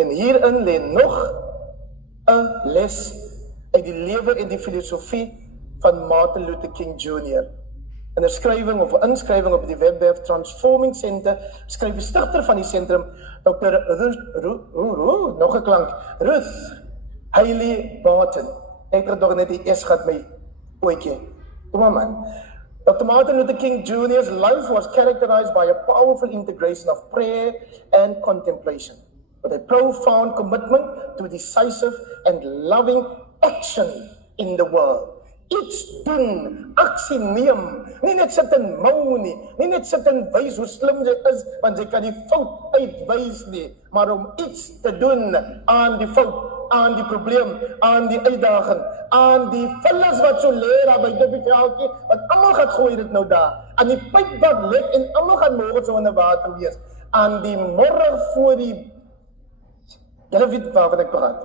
En hierin lê nog 'n les uit die lewe en die filosofie van Martin Luther King Jr. In 'n skrywing of 'n inskrywing op die webwerf Transforming Center skryf die stigter van die sentrum, Dr. nog 'n klank, Ruth Haley Barton. Ek het nog net die S gehad my ootjie. Kom maar man. Dr. Martin Luther King Jr.'s life was characterized by a powerful integration of prayer and contemplation, with a profound commitment to decisive and loving action in the world. Iets doen, aksie neem, nie net sit en mou nie net sit en wys hoe slim jy is, want jy kan die fout uitwys nie, maar om iets te doen aan die fout, aan die probleem, aan die uitdaging, aan die vullis wat so lê daar by die veldjie, want almal gaan gooi dit nou daar, aan die pyp wat lek en almal gaan môre so in die water wees, aan die môre voor die, julle weet waarvan ek praat.